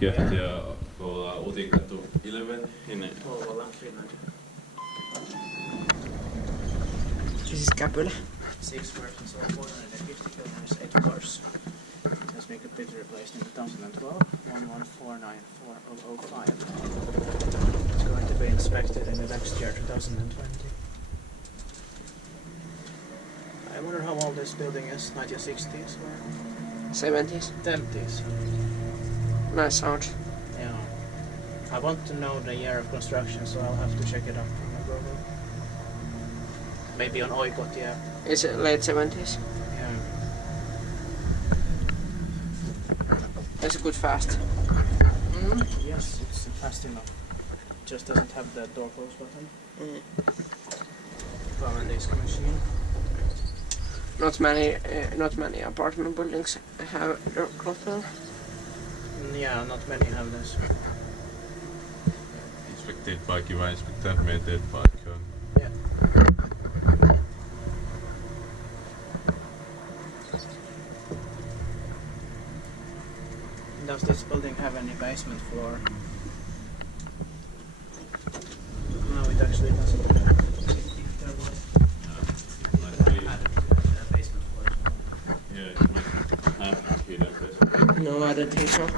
Get Kouvola Utinkatu 11 in Kouvola, Finland. This is Käpylä. 6 versions or 450 kilometers, 8 cars. Has been completely replaced in 2012, 11494005. It's going to be inspected in the next year, 2020. I wonder how old this building is, 1960s or 70s. 70s. Nice sound. Yeah. I want to know the year of construction, so I'll have to check it up on Google. Maybe on Oikot, yeah. Is it late 70s? Yeah. It's a good fast. Yes, it's fast enough. Just doesn't have the door close button. Power days commissioning. Not many apartment buildings have door close button. Yeah, not many have this. Inspected by Kiwa, Inspecta, maintained by Kone. Yeah. Does this building have any basement floor? No, it actually doesn't. If there was, it had a basement floor as well. Yeah, it might have hidden basement. No, I don't think so.